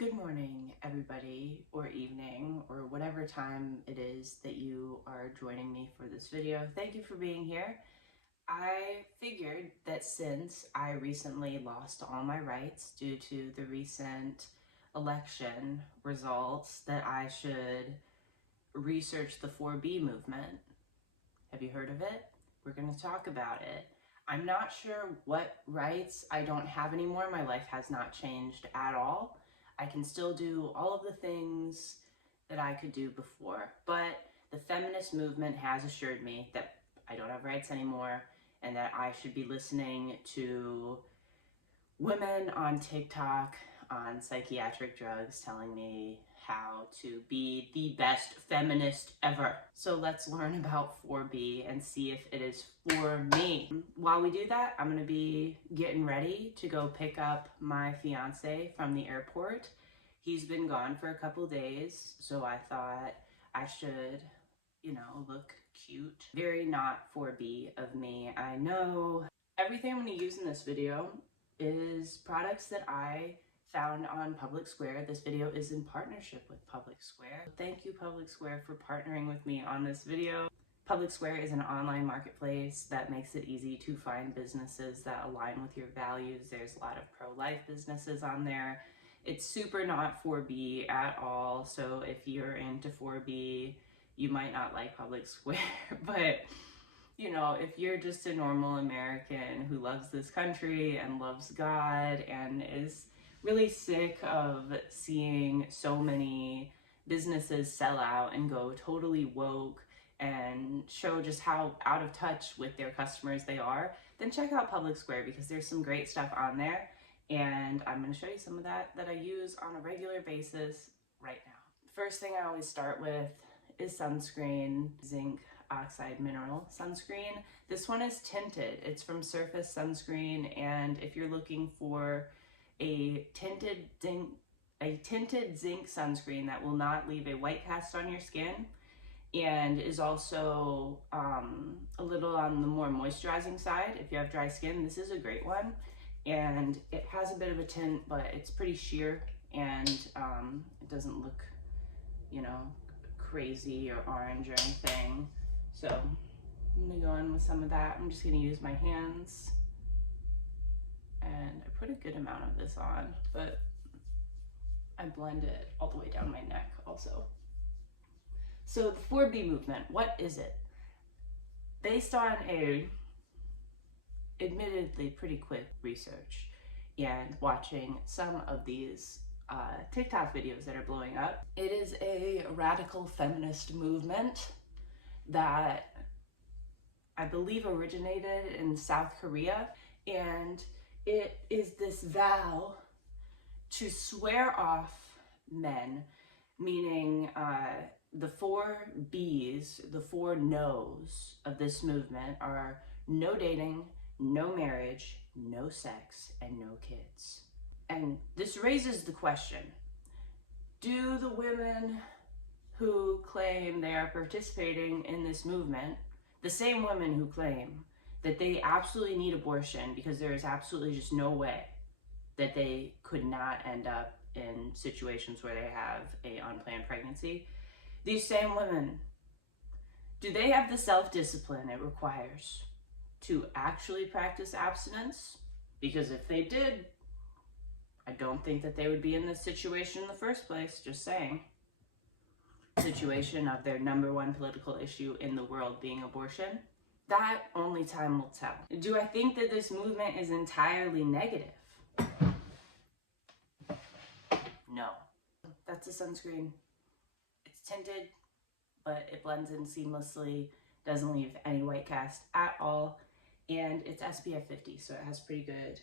Good morning, everybody, or evening, or whatever time it is that you are joining me for this video. Thank you for being here. I figured that since I recently lost all my rights due to the recent election results, that I should research the 4B movement. Have you heard of it? We're going to talk about it. I'm not sure what rights I don't have anymore. My life has not changed at all. I can still do all of the things that I could do before, but the feminist movement has assured me that I don't have rights anymore and that I should be listening to women on TikTok on psychiatric drugs telling me how to be the best feminist ever. So let's learn about 4B and see if it is for me. While we do that, I'm gonna be getting ready to go pick up my fiance from the airport. He's been gone for a couple days, so I thought I should, look cute. Very not 4B of me, I know. Everything I'm gonna use in this video is products that I found on PublicSquare. This video is in partnership with PublicSquare. Thank you, PublicSquare, for partnering with me on this video. PublicSquare is an online marketplace that makes it easy to find businesses that align with your values. There's a lot of pro-life businesses on there. It's super not 4B at all, so if you're into 4B, you might not like PublicSquare, but if you're just a normal American who loves this country and loves God and is really sick of seeing so many businesses sell out and go totally woke and show just how out of touch with their customers they are, then check out PublicSquare because there's some great stuff on there. And I'm going to show you some of that I use on a regular basis right now. First thing I always start with is sunscreen, zinc oxide mineral sunscreen. This one is tinted. It's from Surface Sunscreen, and if you're looking for a tinted zinc sunscreen that will not leave a white cast on your skin and is also a little on the more moisturizing side, if you have dry skin, this is a great one. And it has a bit of a tint, but it's pretty sheer and it doesn't look, crazy or orange or anything. So I'm gonna go in with some of that. I'm just gonna use my hands, and I put a good amount of this on, but I blend it all the way down my neck also. So the 4B movement, what is it? Based on a admittedly pretty quick research and watching some of these TikTok videos that are blowing up, it is a radical feminist movement that I believe originated in South Korea, and it is this vow to swear off men, meaning the 4 B's, the 4 no's of this movement are no dating, no marriage, no sex, and no kids. And this raises the question, do the women who claim they are participating in this movement, the same women who claim that they absolutely need abortion because there is absolutely just no way that they could not end up in situations where they have an unplanned pregnancy, these same women, do they have the self-discipline it requires to actually practice abstinence? Because if they did, I don't think that they would be in this situation in the first place, just saying. Situation of their #1 political issue in the world being abortion, that only time will tell. Do I think that this movement is entirely negative? No. That's a sunscreen. It's tinted, but it blends in seamlessly, doesn't leave any white cast at all, and it's SPF 50, so it has pretty good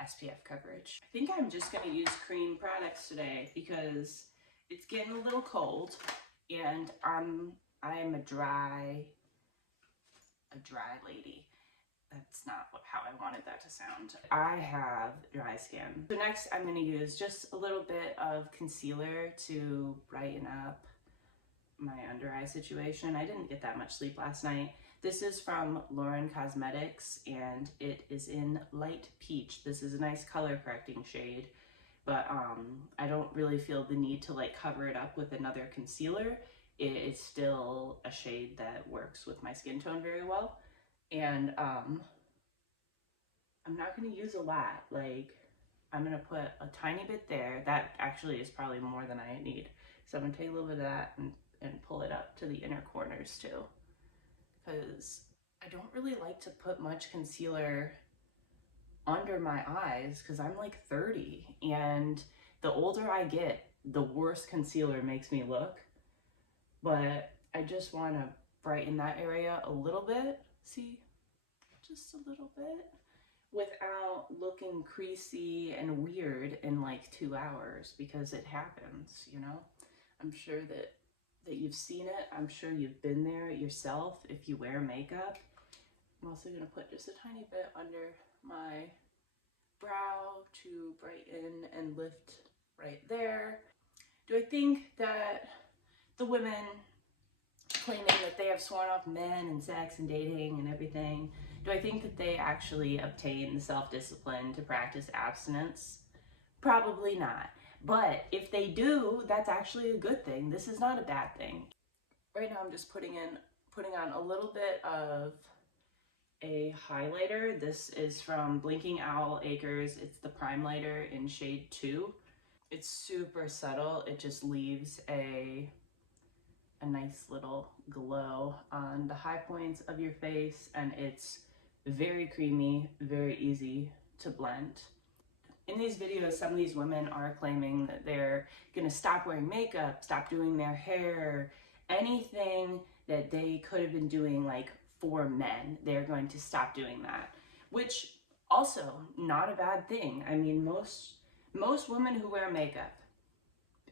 SPF coverage. I think I'm just gonna use cream products today because it's getting a little cold and I am a dry lady. That's not how I wanted that to sound. I have dry skin. So next I'm gonna use just a little bit of concealer to brighten up my under eye situation. I didn't get that much sleep last night. This is from Lauren Cosmetics and it is in Light Peach. This is a nice color correcting shade but I don't really feel the need to like cover it up with another concealer. It is still a shade that works with my skin tone very well. And I'm not going to use a lot. Like, I'm going to put a tiny bit there. That actually is probably more than I need. So I'm going to take a little bit of that and pull it up to the inner corners too. Because I don't really like to put much concealer under my eyes because I'm like 30, and the older I get, the worse concealer makes me look. But I just want to brighten that area a little bit. See, just a little bit, without looking creasy and weird in like 2 hours, because it happens, you know? I'm sure that you've seen it. I'm sure you've been there yourself if you wear makeup. I'm also going to put just a tiny bit under my brow to brighten and lift right there. Do I think that the women claiming that they have sworn off men and sex and dating and everything, do I think that they actually obtain the self-discipline to practice abstinence? Probably not. But if they do, that's actually a good thing. This is not a bad thing. Right now I'm just putting on a little bit of a highlighter. This is from Blinking Owl Acres. It's the Primelighter in shade 2. It's super subtle. It just leaves a nice little glow on the high points of your face, and it's very creamy, very easy to blend. In these videos, some of these women are claiming that they're gonna stop wearing makeup, stop doing their hair, anything that they could have been doing like for men, they're going to stop doing that, which also not a bad thing. I mean, most women who wear makeup,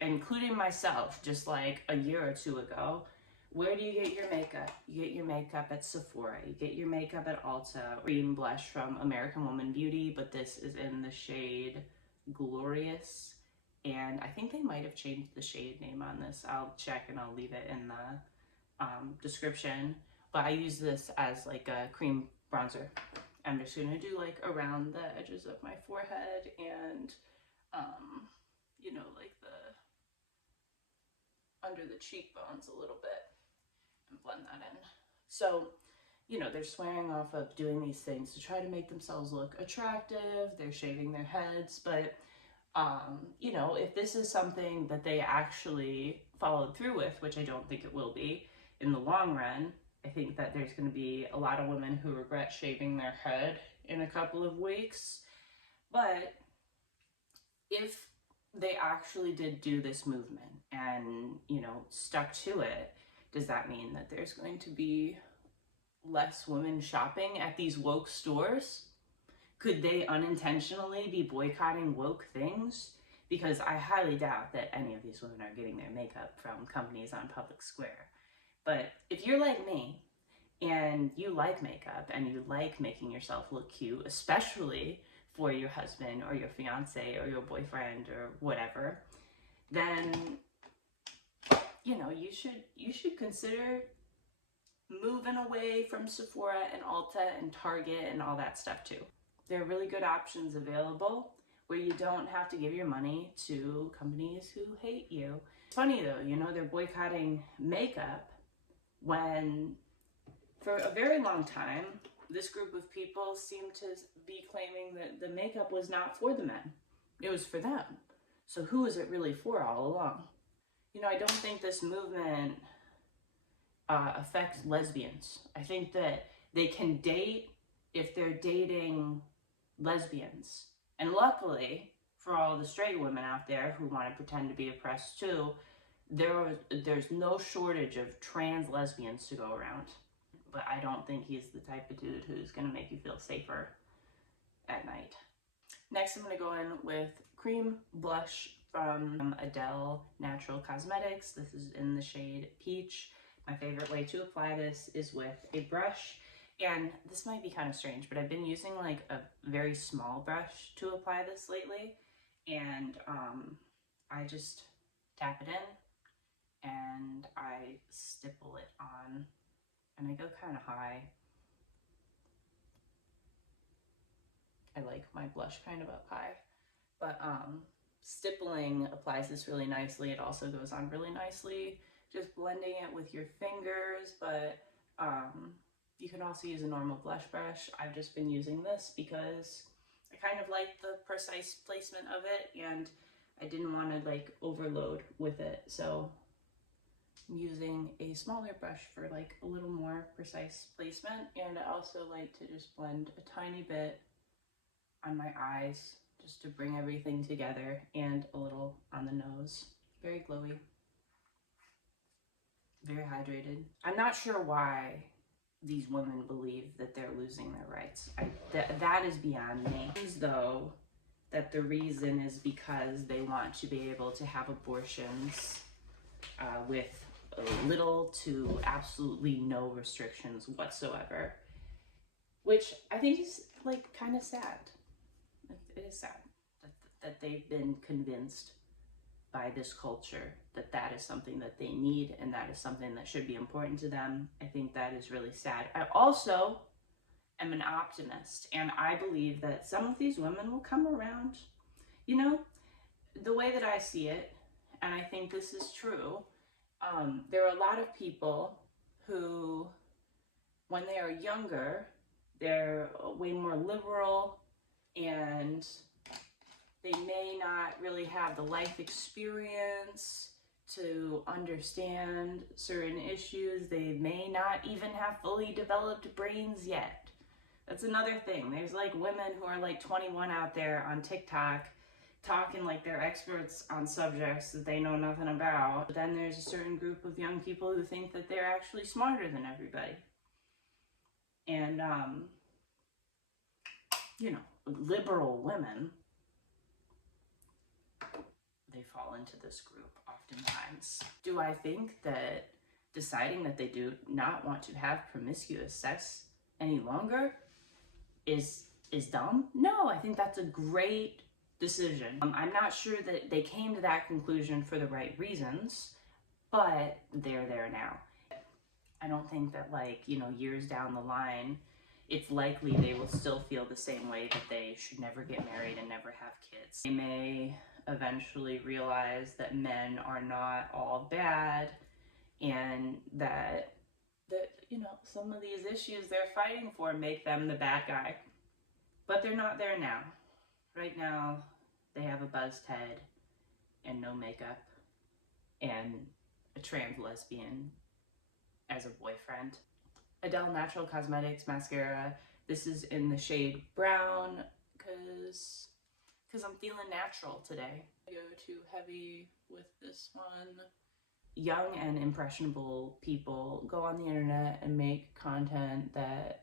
including myself, just like a year or two ago, where do you get your makeup? You get your makeup at Sephora. You get your makeup at Ulta. Cream blush from American Woman Beauty, but this is in the shade Glorious. And I think they might have changed the shade name on this. I'll check and I'll leave it in the description. But I use this as like a cream bronzer. I'm just gonna do like around the edges of my forehead and you know, like under the cheekbones a little bit, and blend that in. So, you know, they're swearing off of doing these things to try to make themselves look attractive. They're shaving their heads, but you know, if this is something that they actually followed through with, which I don't think it will be in the long run, I think that there's going to be a lot of women who regret shaving their head in a couple of weeks. But if they actually did do this movement and, you know, stuck to it, does that mean that there's going to be less women shopping at these woke stores? Could they unintentionally be boycotting woke things? Because I highly doubt that any of these women are getting their makeup from companies on PublicSquare. But if you're like me and you like makeup and you like making yourself look cute, especially for your husband or your fiance or your boyfriend or whatever, then, you know, you should consider moving away from Sephora and Ulta and Target and all that stuff too. There are really good options available where you don't have to give your money to companies who hate you. It's funny though, you know, they're boycotting makeup when for a very long time, this group of people seemed to be claiming that the makeup was not for the men. It was for them. So who is it really for all along? You know, I don't think this movement affects lesbians. I think that they can date if they're dating lesbians. And luckily, for all the straight women out there who want to pretend to be oppressed too, there's no shortage of trans lesbians to go around. But I don't think he's the type of dude who's going to make you feel safer at night. Next, I'm going to go in with cream blush from Adele Natural Cosmetics. This is in the shade Peach. My favorite way to apply this is with a brush. And this might be kind of strange, but I've been using like a very small brush to apply this lately. And I just tap it in and I stipple it on. And I go kind of high. I like my blush kind of up high. But Stippling applies this really nicely. It also goes on really nicely, just blending it with your fingers, but you can also use a normal blush brush. I've just been using this because I kind of like the precise placement of it, and I didn't want to like overload with it. So I'm using a smaller brush for like a little more precise placement, and I also like to just blend a tiny bit on my eyes just to bring everything together, and a little on the nose. Very glowy, very hydrated. I'm not sure why these women believe that they're losing their rights. That is beyond me. Though that the reason is because they want to be able to have abortions with little to absolutely no restrictions whatsoever, which I think is like kind of sad. It is sad that they've been convinced by this culture that that is something that they need, and that is something that should be important to them. I think that is really sad. I also am an optimist, and I believe that some of these women will come around. You know, the way that I see it, and I think this is true, there are a lot of people who, when they are younger, they're way more liberal, and they may not really have the life experience to understand certain issues. They may not even have fully developed brains yet. That's another thing. There's like women who are like 21 out there on TikTok talking like they're experts on subjects that they know nothing about. But then there's a certain group of young people who think that they're actually smarter than everybody. And, you know, liberal women, they fall into this group oftentimes. Do I think that deciding that they do not want to have promiscuous sex any longer is dumb? No, I think that's a great decision. I'm not sure that they came to that conclusion for the right reasons, but they're there now. I don't think that, like, you know, years down the line, it's likely they will still feel the same way that they should never get married and never have kids. They may eventually realize that men are not all bad, and that you know, some of these issues they're fighting for make them the bad guy. But they're not there now. Right now, they have a buzzed head and no makeup and a trans lesbian as a boyfriend. Adele Natural Cosmetics mascara. This is in the shade brown because I'm feeling natural today. I go too heavy with this one. Young and impressionable people go on the internet and make content that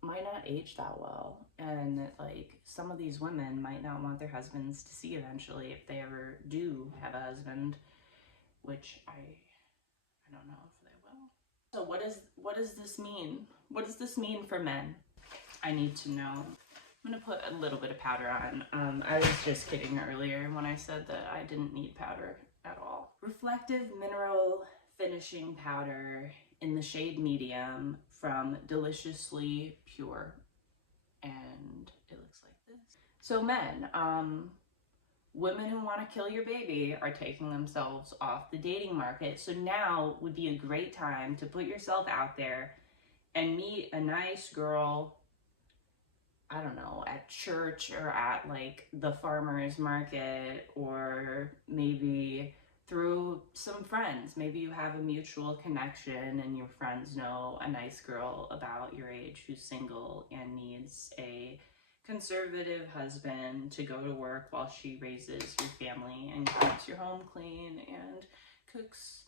might not age that well, and that, like, some of these women might not want their husbands to see eventually if they ever do have a husband, which I don't know if they will. So what does this mean? What does this mean for men? I need to know. I'm gonna put a little bit of powder on. I was just kidding earlier when I said that I didn't need powder at all. Reflective Mineral Finishing Powder in the shade medium from Deliciously Pure, and it looks like this. So men, women who want to kill your baby are taking themselves off the dating market, so now would be a great time to put yourself out there and meet a nice girl, I don't know, at church or at like the farmer's market, or maybe through some friends. Maybe you have a mutual connection and your friends know a nice girl about your age who's single and needs a conservative husband to go to work while she raises your family and keeps your home clean and cooks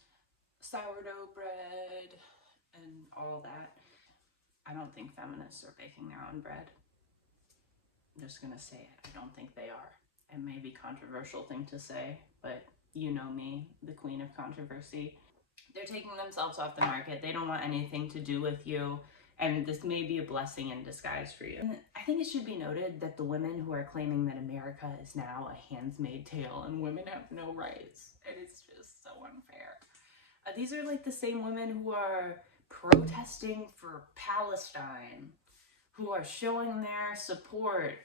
sourdough bread and all that. I don't think feminists are baking their own bread. I'm just gonna say it. I don't think they are. It may be a controversial thing to say, but you know me, the queen of controversy. They're taking themselves off the market. They don't want anything to do with you, and this may be a blessing in disguise for you. And I think it should be noted that the women who are claiming that America is now a handmaid's tale and women have no rights, and it's just so unfair. These are like the same women who are protesting for Palestine, who are showing their support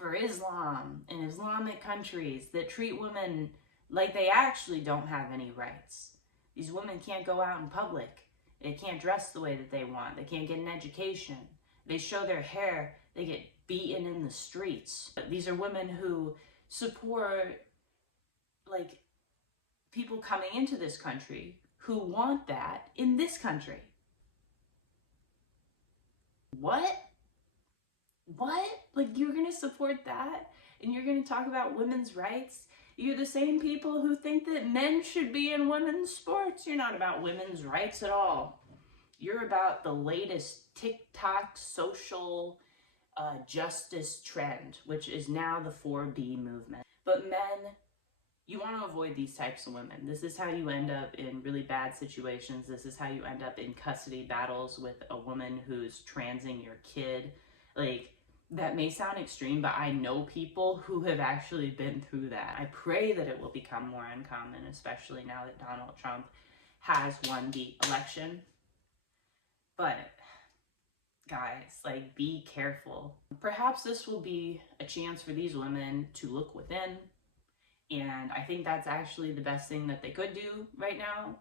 for Islam and Islamic countries that treat women like they actually don't have any rights. These women can't go out in public. They can't dress the way that they want. They can't get an education. They show their hair. They get beaten in the streets. These are women who support, like, people coming into this country who want that in this country. What? Like, you're gonna support that? And you're gonna talk about women's rights? You're the same people who think that men should be in women's sports. You're not about women's rights at all. You're about the latest TikTok social justice trend, which is now the 4B movement. But men, you want to avoid these types of women. This is how you end up in really bad situations. This is how you end up in custody battles with a woman who's transing your kid. Like, that may sound extreme, but I know people who have actually been through that. I pray that it will become more uncommon, especially now that Donald Trump has won the election. But guys, like, be careful. Perhaps this will be a chance for these women to look within. And I think that's actually the best thing that they could do right now,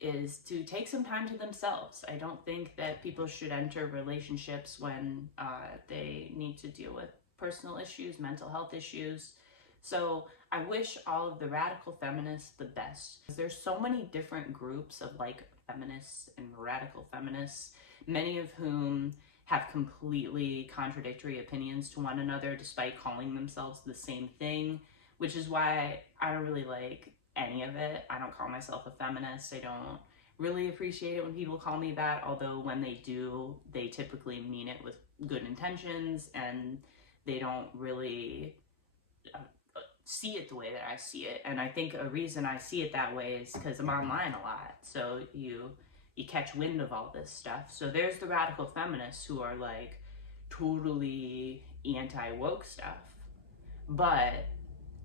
is to take some time to themselves. I don't think that people should enter relationships when they need to deal with personal issues, mental health issues. So I wish all of the radical feminists the best. There's so many different groups of, like, feminists and radical feminists, many of whom have completely contradictory opinions to one another despite calling themselves the same thing, which is why I don't really like any of it. I don't call myself a feminist. I don't really appreciate it when people call me that, although when they do, they typically mean it with good intentions, and they don't really see it the way that I see it. And I think a reason I see it that way is because I'm online a lot, so you catch wind of all this stuff. So there's the radical feminists who are, like, totally anti-woke stuff, but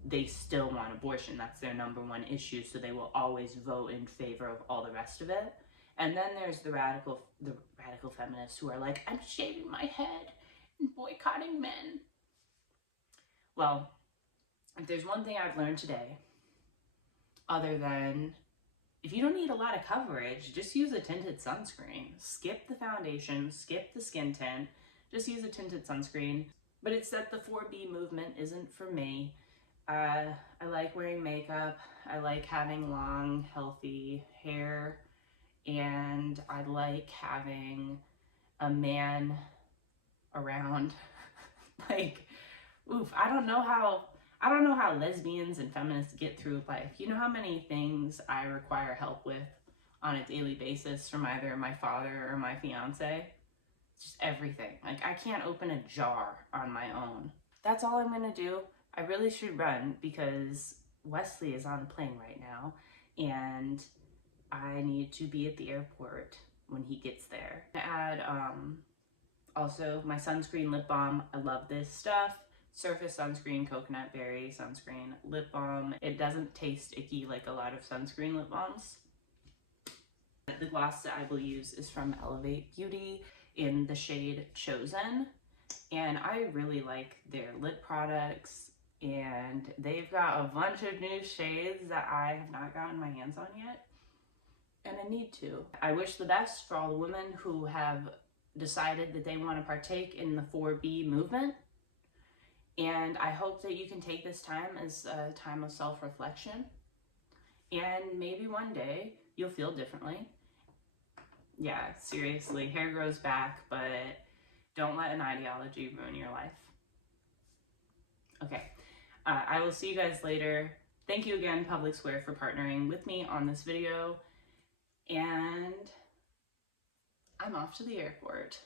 they still want abortion. That's their number one issue, so they will always vote in favor of all the rest of it. And then there's the radical feminists who are like, I'm shaving my head and boycotting men. Well, if there's one thing I've learned today, other than if you don't need a lot of coverage, just use a tinted sunscreen. Skip the foundation, skip the skin tint, just use a tinted sunscreen. But it's that the 4B movement isn't for me. I like wearing makeup, I like having long, healthy hair, and I like having a man around. Like, oof, I don't know how lesbians and feminists get through life. You know how many things I require help with on a daily basis from either my father or my fiance? It's just everything. Like, I can't open a jar on my own. That's all I'm gonna do. I really should run because Wesley is on a plane right now, and I need to be at the airport when he gets there. I add also my sunscreen lip balm. I love this stuff. Surface sunscreen, coconut berry sunscreen lip balm. It doesn't taste icky like a lot of sunscreen lip balms. The gloss that I will use is from Elevate Beauty in the shade Chosen, and I really like their lip products, and they've got a bunch of new shades that I have not gotten my hands on yet, and I need to. I wish the best for all the women who have decided that they want to partake in the 4B movement, and I hope that you can take this time as a time of self-reflection, and maybe one day you'll feel differently. Yeah, seriously, hair grows back, but don't let an ideology ruin your life. Okay, I will see you guys later. Thank you again, PublicSquare, for partnering with me on this video, and I'm off to the airport.